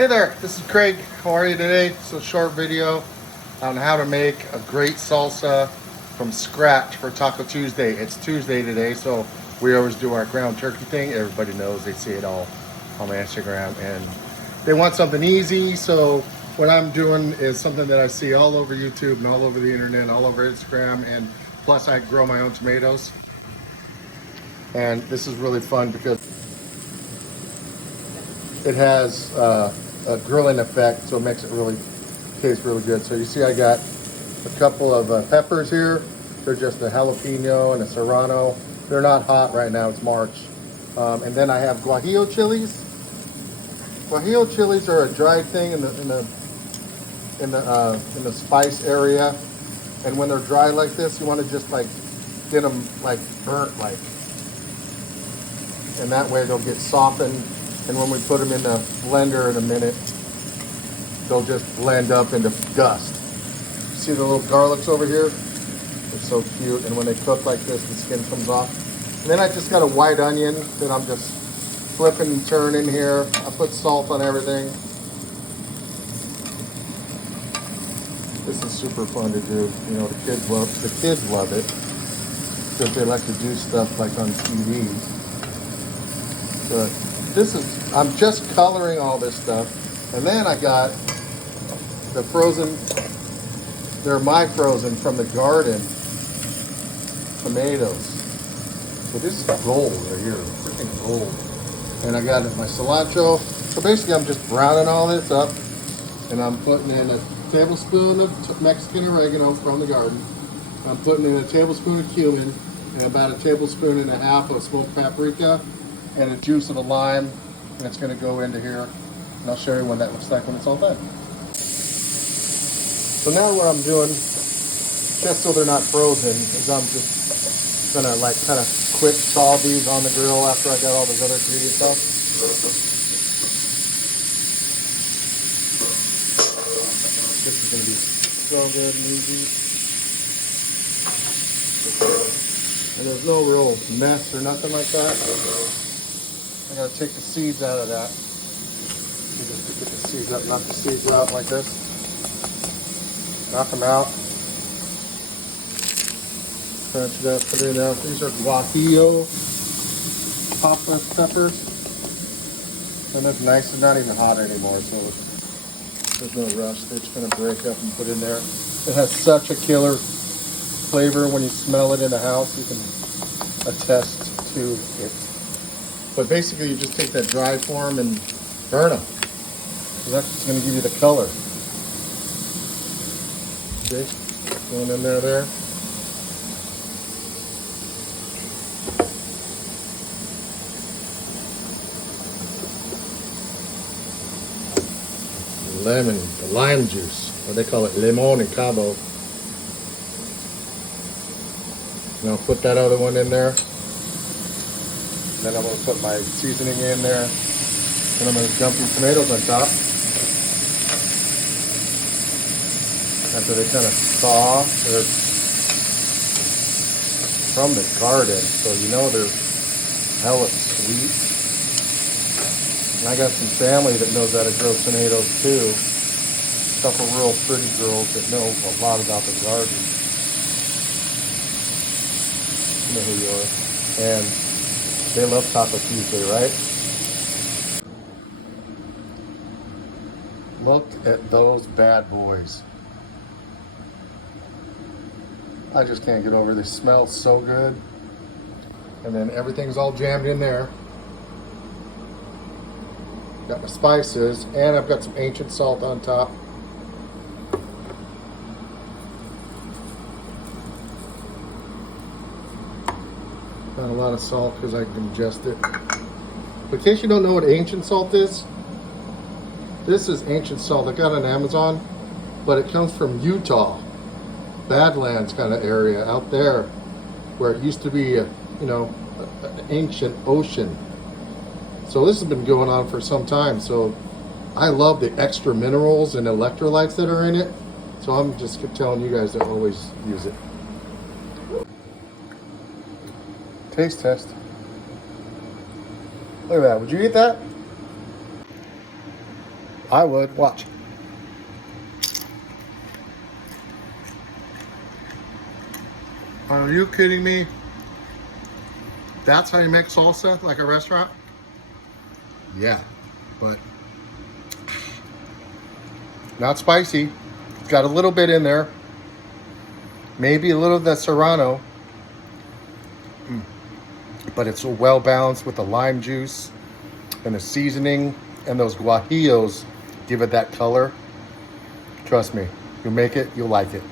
Hey there, this is Craig. How are you today? It's a short video on how to make a great salsa from scratch for Taco Tuesday. It's Tuesday today, so we always do our ground turkey thing. Everybody knows, they see it all on my Instagram, and they want something easy. So what I'm doing is something that I see all over YouTube and all over the internet, all over Instagram, and plus I grow my own tomatoes. And this is really fun because it has a grilling effect, so it makes it really taste really good. So you see I got a couple of peppers here. They're just a jalapeno and a serrano. They're not hot right now, it's March. And then I have Guajillo chilies. Guajillo chilies are a dried thing in the spice area. And when they're dry like this, you want to just like get them like burnt like. And that way they'll get softened. And when we put them in the blender in a minute, they'll just blend up into dust. See the little garlics over here? They're so cute. And when they cook like this, the skin comes off. And then I just got a white onion that I'm just flipping and turning here. I put salt on everything. This is super fun to do. You know, the kids love it because they like to do stuff like on TV. But I'm just coloring all this stuff. And then I got the frozen, they're my frozen from the garden tomatoes. So this is gold right here, freaking gold. And I got my cilantro. So basically I'm just browning all this up and I'm putting in a tablespoon of Mexican oregano from the garden. I'm putting in a tablespoon of cumin and about a tablespoon and a half of smoked paprika and the juice of a lime, and it's going to go into here, and I'll show you what that looks like when it's all done. So now what I'm doing, just so they're not frozen, is I'm just going to like kind of quick thaw these on the grill after I got all those other ingredients out. This is going to be so good and easy. And there's no real mess or nothing like that. I gotta take the seeds out of that. You just get the seeds up, knock the seeds out like this. Knock them out. Crunch it up, put it out. These are Guajillo peppers. And it's nice, it's not even hot anymore, so there's no rush. They're just gonna break up and put in there. It has such a killer flavor when you smell it in the house. You can attest to it. But basically, you just take that dry form and burn them. So that's what's going to give you the color. See? Going in there. The lime juice. Or they call it limon en cabo. And I'll put that other one in there. Then I'm going to put my seasoning in there. And I'm going to dump these tomatoes on top. After they kind of thaw, they're from the garden, so you know they're hella sweet. And I got some family that knows how to grow tomatoes too. A couple real pretty girls that know a lot about the garden. You know who you are. And they love Taco Tuesday, right? Look at those bad boys. I just can't get over this. Smells so good. And then everything's all jammed in there. Got my spices, and I've got some ancient salt on top. Not a lot of salt because I can ingest it. But in case you don't know what ancient salt is, this is ancient salt. I got it on Amazon, but it comes from Utah, Badlands kind of area out there, where it used to be, an ancient ocean. So this has been going on for some time. So I love the extra minerals and electrolytes that are in it. So I'm just telling you guys to always use it. Taste test. Look at that. Would you eat that? I would. Watch. Are you kidding me? That's how you make salsa, like a restaurant? Yeah, but not spicy. It's got a little bit in there. Maybe a little of that serrano. But it's well balanced with the lime juice and the seasoning, and those guajillos give it that color. Trust me, you make it, you'll like it.